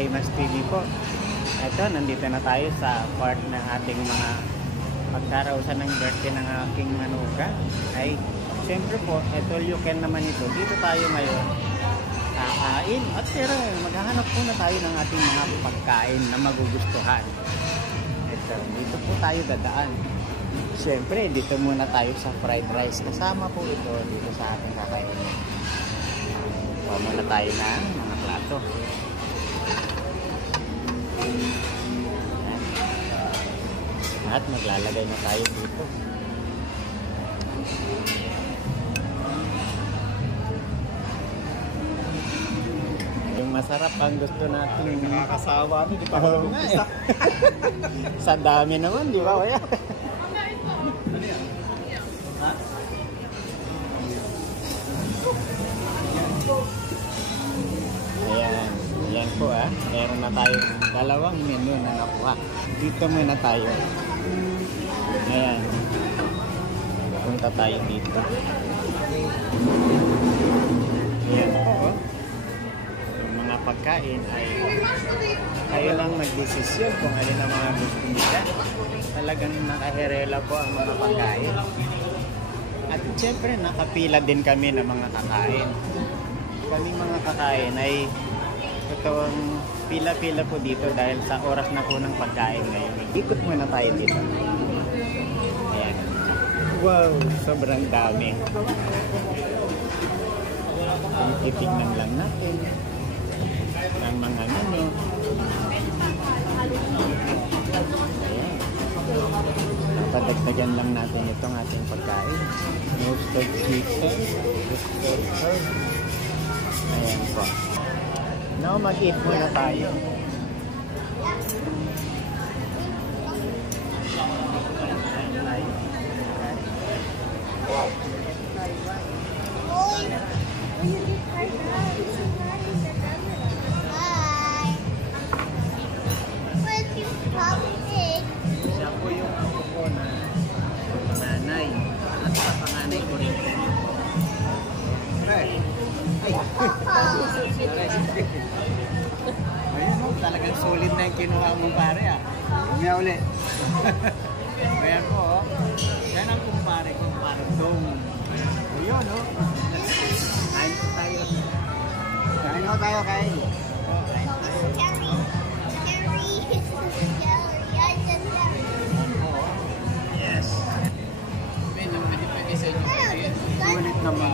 Reymas TV po. Ito, nandito na tayo sa part ng ating mga pagdarausan ng birthday ng aking manugang. Ay, siyempre po, ito Lucan naman ito. Dito tayo ngayon kakain. At pero maghahanap po na tayo ng ating mga pagkain na magugustuhan. Ito, dito po tayo dadaan. Siyempre, dito muna tayo sa fried rice. Kasama po ito dito sa ating kakainin. Kuha muna tayo ng mga plato. At maglalagay na tayo dito. Yung masarap ang gusto natin. Nakakasawa mo, di pa ako isa. Sa dami naman, di ba? Kaya? Ayan. Ayan po meron na tayong dalawang menu na nakuha. Dito muna tayo. Ayan. Punta tayo dito. Ayan po. Yung mga pagkain ay kayo lang magdesisyon kung alin ang mga gusto nila. Talagang nakaherela po ang mga pagkain. At siyempre nakapila din kami ng mga kakain. Kaming mga kakain ay totoong pila-pila po dito dahil sa oras na po ng pagkain ngayon. Ikot muna tayo dito. Ayan. Wow, sobrang dami. Titignan lang natin ng mga menu. Ayan. Padagdagan lang natin itong ating pagkain. Roasted chicken, roasted herb. Ayan po. Now, mag-eat muna tayo. Siya po yung ako po na nanay. At sa panganay ko rin. Ayun mo, talagang solid na yung kinuha mong pare Umya ulit. Ayan po Yan ang kumpare ko, Pardong. Ayun Kain po tayo. Kain po tayo, kain. Yes. Sulit naman.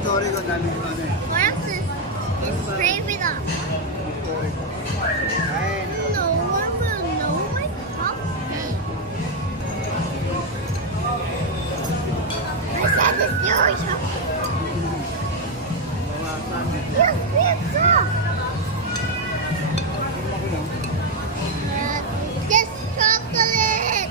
Story ko dami ko What else is scrape it up? No one will know what coffee. I said this yours. Yes, pizza. This chocolate.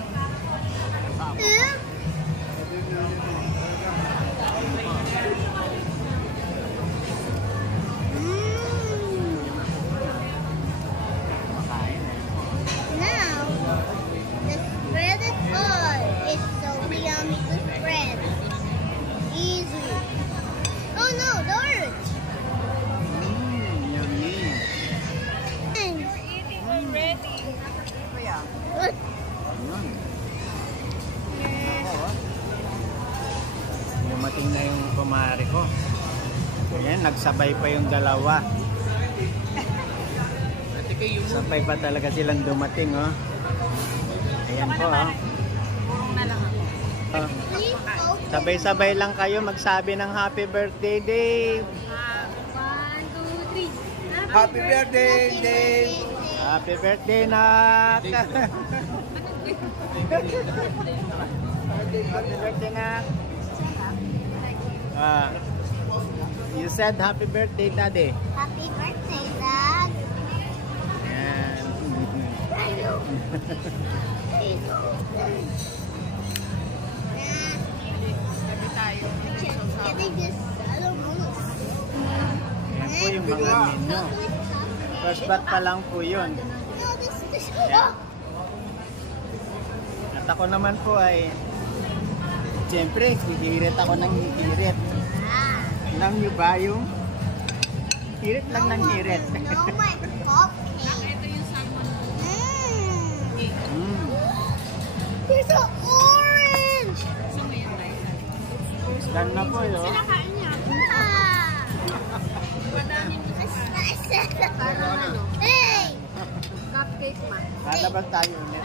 Dumating na yung kumare ko. Ayan, nagsabay pa yung dalawa. Sabay pa talaga silang dumating Ayan po Sabay-sabay lang kayo magsabi ng happy birthday, Dave. 1, 2, 3. Happy birthday, Dave! Happy birthday, Nak! Happy birthday, Nak! You said happy birthday, Daddy. Happy birthday, Dad. Ayan. Ayan po yung mga menu. First bat pa lang po yun. No, this Ayan. At ako naman po ay, siyempre, hihirit ako ng hihirit. Alam nyo ba yung hirit lang ng hirit? No, my cupcake. Ito yung salmon. Mm. There's an orange. So, ngayon guys. Done na po yun. Kain niya. Ah. Madaming Parang ano? Hey! cupcake ma. Lalabas tayo ulit.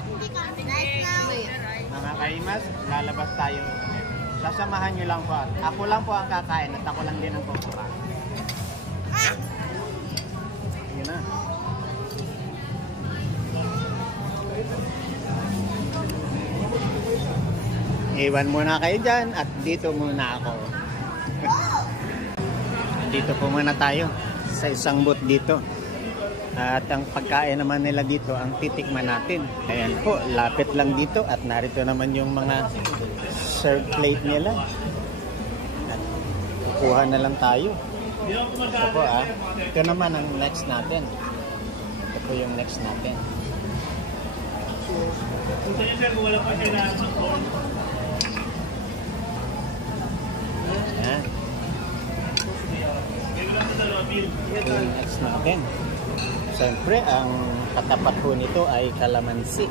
Mga kaimas, lalabas tayo ulit. Sasamahan nyo lang po. Ako lang po ang kakain at ako lang din ang kukuha. Yun na. Iwan muna kayo dyan at dito muna ako. Dito po muna tayo sa isang booth dito. At ang pagkain naman nila dito, ang titikman natin. Ayan po, lapit lang dito at narito naman yung mga serve plate nila. At kukuha na lang tayo. Ito po ito naman ang next natin. Ito po yung next natin. Ayan. Ito yung next natin. Siyempre, ang katapat po nito ay kalamansi.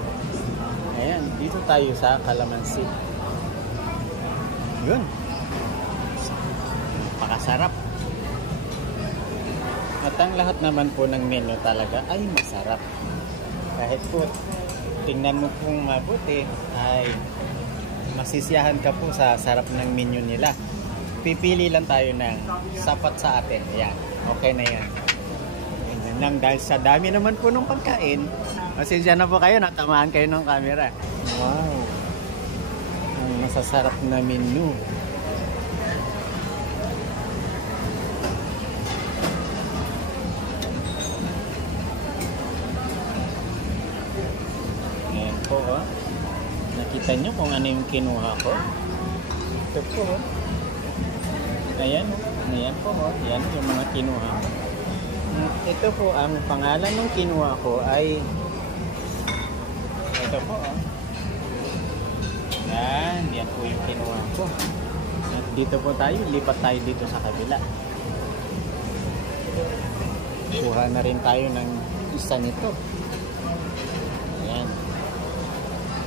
Ayan, dito tayo sa kalamansi. Yun. Pakasarap. At ang lahat naman po ng menu talaga ay masarap. Kahit po, tingnan mo pong mabuti, ay masisiyahan ka po sa sarap ng menu nila. Pipili lang tayo ng sapat sa atin. Ayan, okay na yan. Nang dahil sa dami naman po ng pagkain, pasensya na po kayo, natamaan kayo ng camera. Wow! Ang masasarap na menu. Ayan po, oh. Nakita nyo kung ano yung kinuha ko? Ito po, oh. Ayan, ayan po, oh. Ayan yung mga kinuha ko. Ito po, ang pangalan ng kinuha ko ay ito po, oh. Yan po yung kinuha ko. At dito po tayo, lipat tayo dito sa kabila. Kuha na rin tayo ng isa nito. Ayan.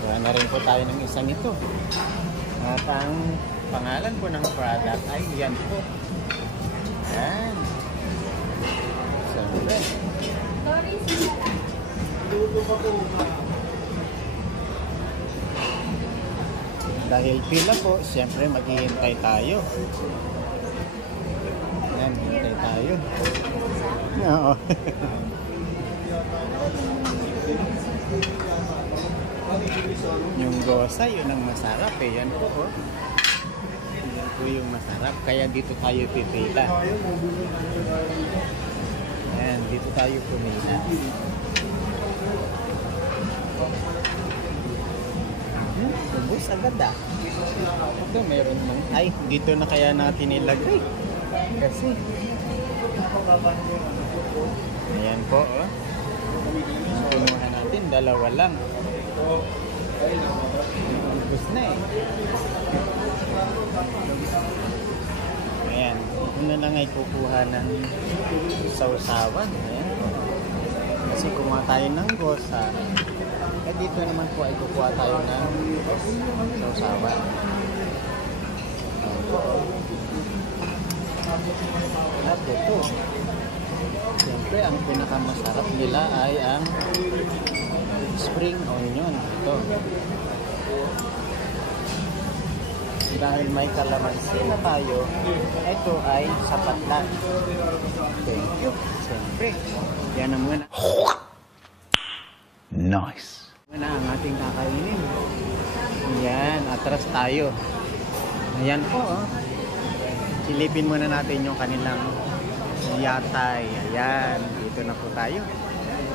Kuha na rin po tayo ng isa nito. At ang pangalan po ng product ay yan po. Ayan. Siyempre. Dahil pila po, siyempre maghihintay tayo. Yan, hintay tayo. Oo. Yung gosa, yun ang masarap eh. Yan po, oh. Yan po yung masarap. Kaya dito tayo pipila. Ayan, dito tayo pumila. Ubus agad ah. Ito, meron man. Ay, dito na kaya natin ilagay. Kasi, ayan po, oh. Punuhan natin, dalawa lang. Ubus na eh. Ayan, ito na lang ay kukuha ng sausawan. Ayan. Kasi kumuha tayo ng gosa. Eh dito naman po ay kukuha tayo ng sausawan. At ito, siyempre ang pinakamasarap nila ay ang spring onion. Ito. Dahil may kalamansi na tayo, ito ay sapat lang. Thank you. Siyempre, yan na muna. Nice. Muna ang ating kakainin. Yan, atras tayo. Ayan po, oh. Silipin muna natin yung kanilang yatay. Ayan, dito na po tayo.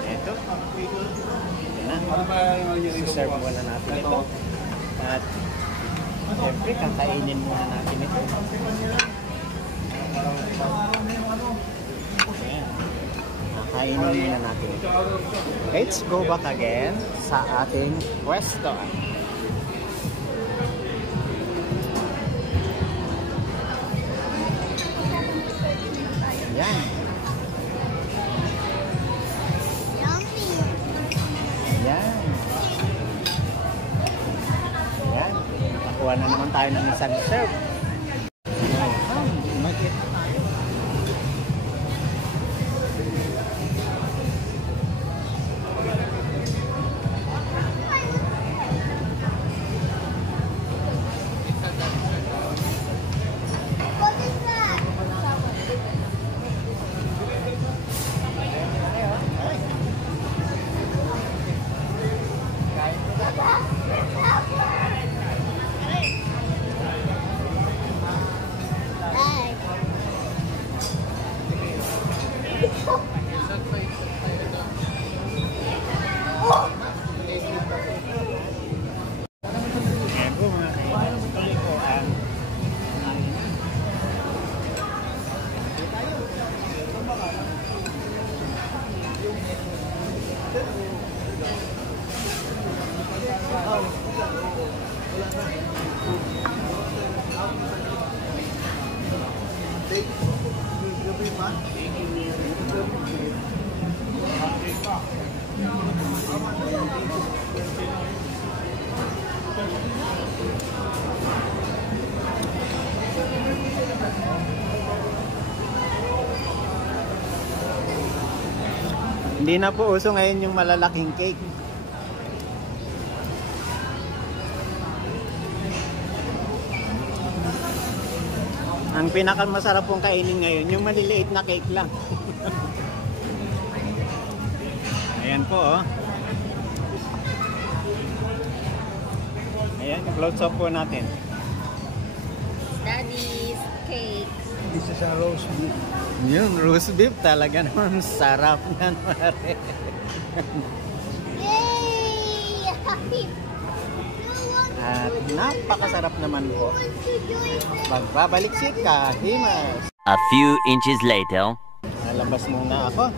Ito. Ito na. Serve muna natin ito. At siyempre, kakainin muna natin ito. Ayan. Kainin muna natin. Let's go back again sa ating pwesto. Yan. Yummy. Yan. Yan. Nakuha na naman tayo ng isang serve. Mag-eat tayo. What is that? Hey. Ayan po mga kaibigan. Tuloy po ang hindi na po uso ngayon yung malalaking cake. Ang pinakamasarap pong kainin ngayon, yung maliliit na cake lang. Ayan po, oh. Ayan, close up po natin. Daddy's cake. This is a roast beef. Yung roast beef talaga naman sarap nga naman. Yay! At napakasarap naman po. Magbabalik si Kahimas. A few inches later. Nalabas muna ako.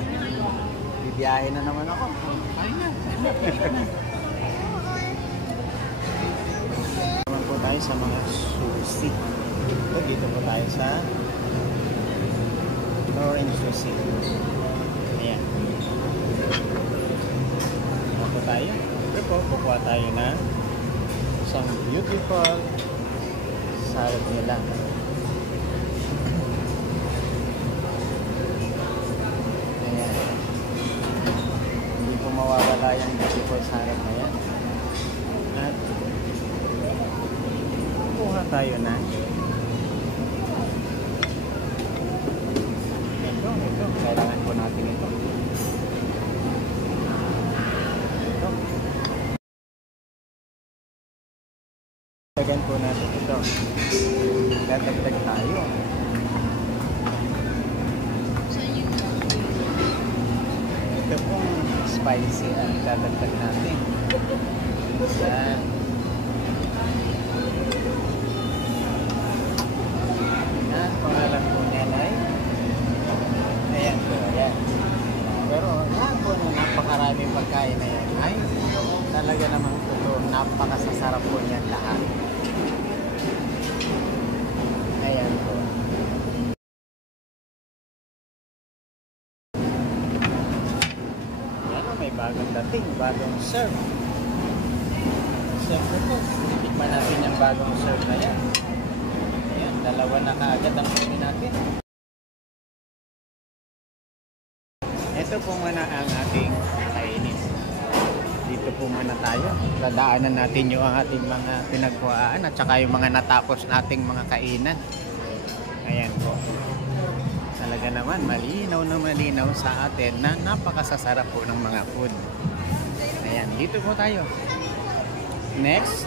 Bibiyahe na naman ako. Naman po tayo sa mga sushi. So, dito po tayo sa Orange Sushi. Ayan. Dito po tayo. Dito po, kukuha tayo na isang beautiful salad nila. Ayan. Hindi po mawawala yung beautiful salad na yan. At kukuha tayo na ito. Kailangan po natin ito. Ito. Lagyan po natin ito. Dadagdag tayo. Ito pong spicy ang dadagdag natin. Yan. Yan. Pangalan po niya ay ayan po. Ayan. Pero yan po na napakaraming pagkain na yan ay talaga namang totoo. Napakasasarap po niyan lahat. Ayan po. Yan o, may bagong dating, bagong serve. Siyempre po, titikman natin yung bagong serve na yan. Ayan, dalawa na kaagad ang kunin natin. Ito po muna ang ating kainin. Dito po muna tayo. Dadaanan natin yung ating mga pinagkuhaan at saka yung mga natapos nating mga kainan. Ayan po. Talaga naman, malinaw na malinaw sa atin na napakasasarap po ng mga food. Ayan, dito po tayo. Next,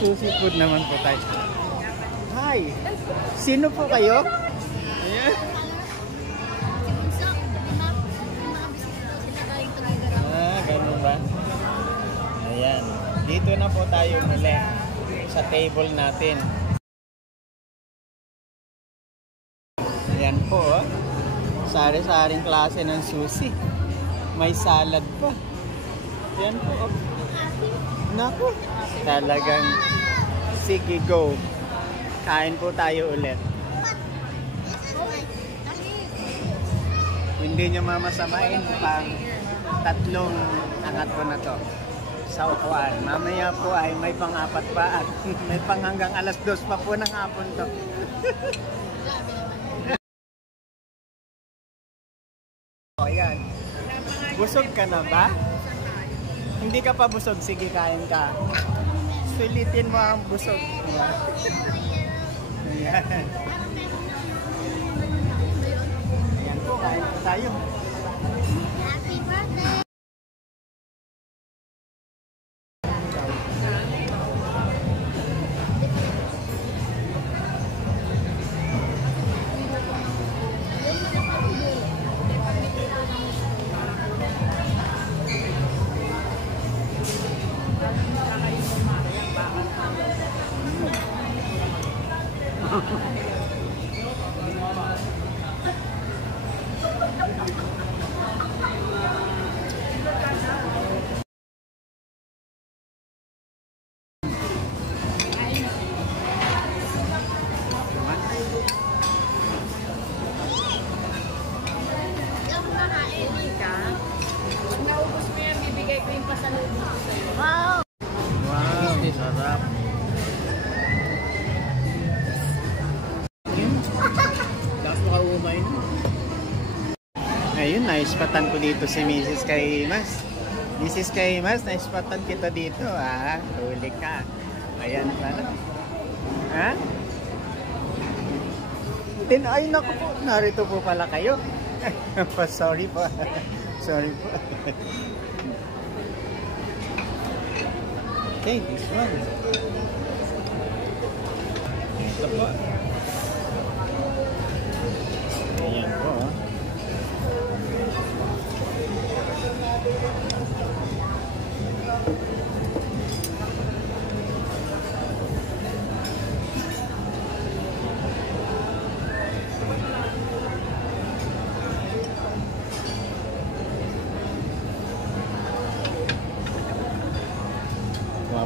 sushi food naman po tayo. Hi! Sino po kayo? Ayan. Ganun ba? Ayan. Dito na po tayo muli sa table natin. Ayan po. Sari-saring klase ng sushi. May salad pa. Yan po. Oh. Naku. Talagang sige, go. Kain po tayo ulit. Hindi nyo mamasamain pang tatlong angat po na to sa upuan. Mamaya po ay may pang-apat pa at may pang hanggang alas 2 pa po ng hapon to. O yan. Busog ka na ba? Hindi ka pa busog, sige kain ka. Sulitin mo ang busog. Ayan. Ayan po, kain po tayo. Happy birthday! Naubos mo yan, bibigay ko yung pasalubong ko sa'yo. Wow! Wow, sarap. Tapos makaumay na. Ayun, naispatan ko dito si Mrs. Kaimas. Mrs. Kaimas, naispatan kita dito. Huli ka. Ayan pala. Ha? Ay, naku po. Narito po pala kayo. Sorry po. Sorry po. Okay, this one. Ito po. Ayan po.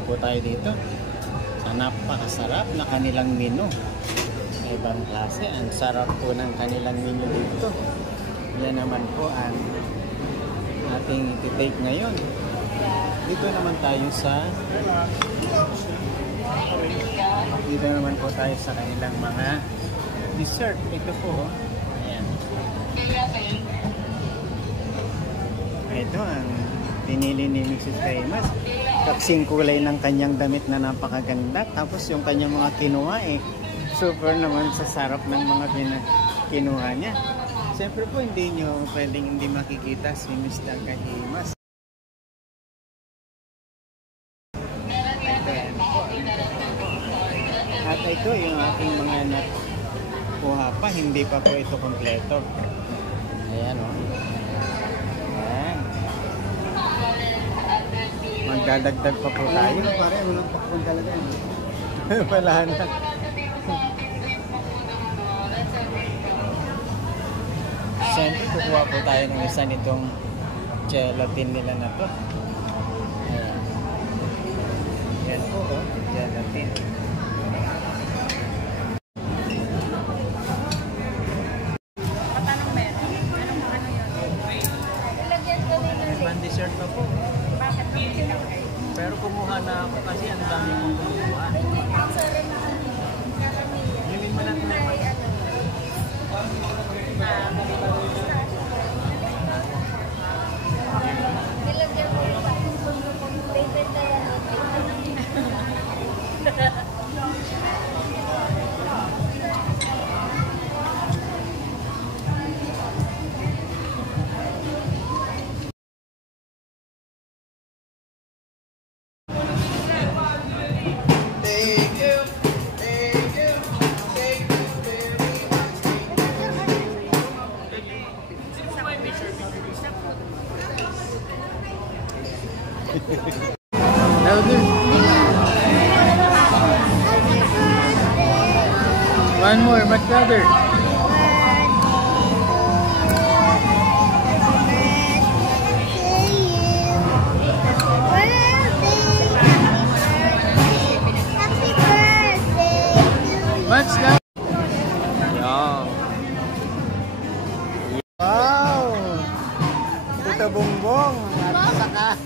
Po tayo dito sa napakasarap na kanilang menu. Ibang klase, ang sarap po ng kanilang menu dito. Yan naman po ang ating iti-take ngayon. Dito naman tayo sa kanilang mga dessert. Ito po, ayan. Ito ang pinili ni Mrs. Kaimas. Kaksing kulay ng kanyang damit na napakaganda. Tapos yung kanyang mga kinuha super naman sa sarap ng mga kinuha niya. Siyempre po hindi nyo pwedeng hindi makikita si Mr. Kaimas. At ito yung aking mga nakuha pa. Hindi pa po ito kompleto. Ayan o. Ayan. Magdadagdag pa po tayo. Pare, ano lang pakpon talaga yun. Wala na. Siyempre, kukuha po tayo ng isa nitong gelatin nila na to. Ayan. Yan po, oh. Gelatin. Patanong meron? Ano yun? Ilagyan ko nila May pan-dessert pa po. bakit mo sinakay? Pero kumuha na ako kasi ang dami kong kumuha. Gawin mo lang na. Nilagyan mo yung favorite na yan. One more, much better. Tito Bongbong at saka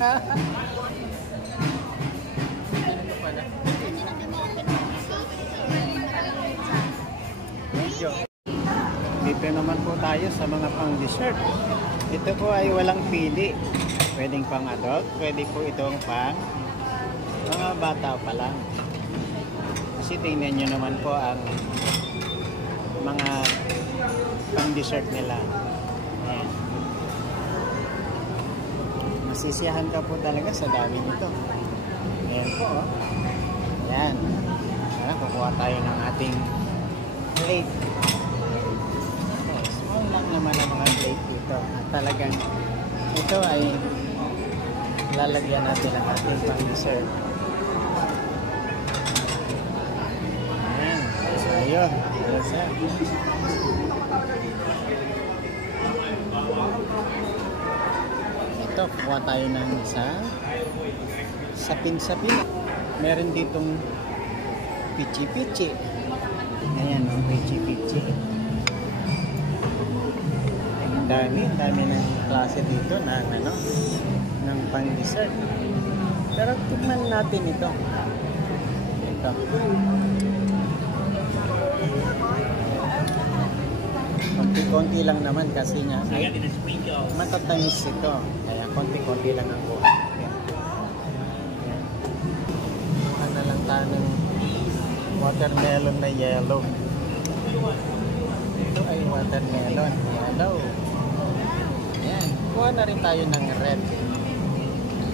dito naman po tayo sa mga pang dessert. Ito po ay walang pili. Pwedeng pang adult, pwede po itong pang mga bata pa lang. Kasi tingnan nyo naman po ang mga pang dessert nila. Ayan. Masisiyahan ka po talaga sa dami nito. Ayan po, oh. Ayan. Ayan, kukuha tayo ng ating plate. Oh, small lang naman ang mga plate dito. At talagang ito ay lalagyan natin ang ating pang dessert. Ayan. So, ayun. Yes, sir. Ito, kuha tayo ng isa sapin-sapin. Meron ditong pichi-pichi. Ayan, ang pichi-pichi. Ang dami ng klase dito na ano, ng pang-dessert. Pero tignan natin ito. Ito. Konti-konti lang naman kasi nga ay matatamis ito. Kaya konti-konti lang ang buhay. Ano lang tayo ng watermelon na yellow. Ito ay watermelon yellow. Ayan. Kuha na rin tayo ng red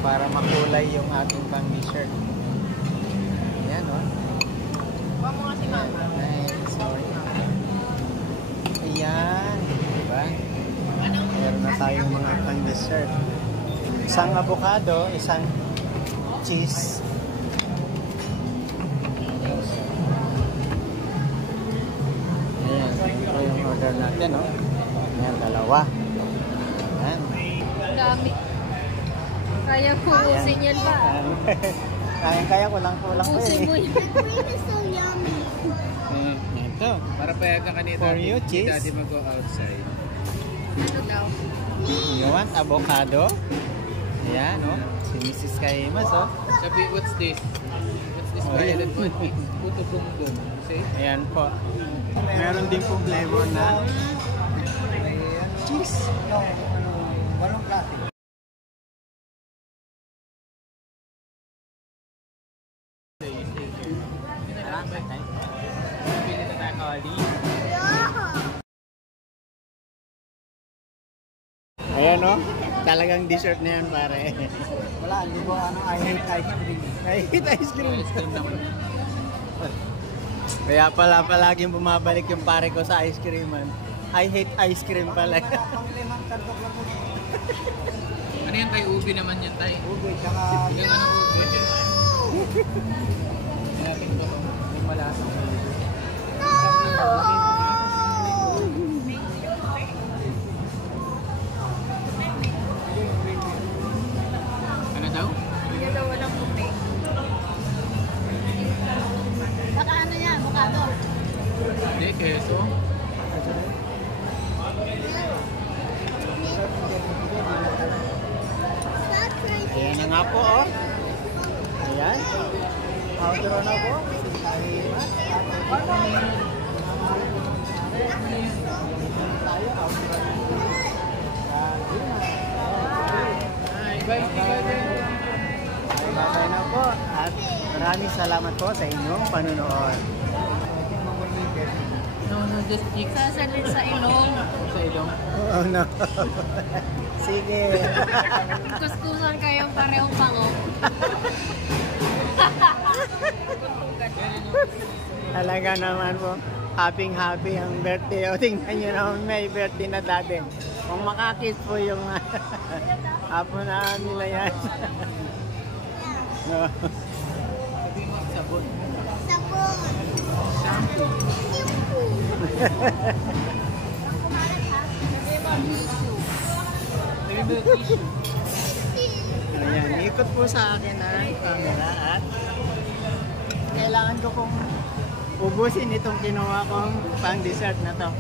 para makulay yung ating pang dessert. Ayan, o. Kuha mo nga si Mama. Ay, sorry. Ayan. Diba? Meron na tayong mga pang dessert. Isang avocado, isang cheese. Ayan. Ito yung order natin, o. Ayan, dalawa. Ayan. Ang dami. Kaya ko usin yan ba? Kaya ko lang kulang ko Usin mo eh. yan. The cream is so yummy. Ito. Para payagan ka ni For you, cheese. Daddy mag-go outside. Ano daw? You want avocado? Ayan, o. Si Mrs. Kaimas, o. Sabi, what's this? What's this Oh, violet yeah. one? Puto pong doon. See? Ayan po. Meron din pong flavor na cheese. Walong klase. Ayan, o. Talagang dessert na yan, pare. Wala, hindi ko I hate ice cream. I hate ice cream. Ice cream naman. Kaya pala palaging bumabalik yung pare ko sa ice cream, man. I hate ice cream pala. Ano yan tayo? Ubi naman yan tayo. Ubi, tsaka... Yung ano ubi. Yan natin ito. Yung malasang ubi. Ano daw? Hindi daw walang puti. Baka ano yan? Bukado. Hindi, keso. Ayan na nga po, oh. Ayan. Outro na po. Ay, bye, brother. Bye na po. At maraming salamat po sa inyong panunood. No, just cheek. Sasalit sa ilong. Sa ilong. Oh no. Sige. Kuskusan kayong parehong pango. Talaga naman po. Happy ang birthday. O tingnan nyo naman may birthday na dati. Kung makakis po yung apo na nila yan. No. Sabi mo sabon. Sabon. Shampoo. Sabi mo tissue. Ayan, ikot po sa akin ang camera at kailangan ko pong ubusin itong kinuha kong pang dessert na to.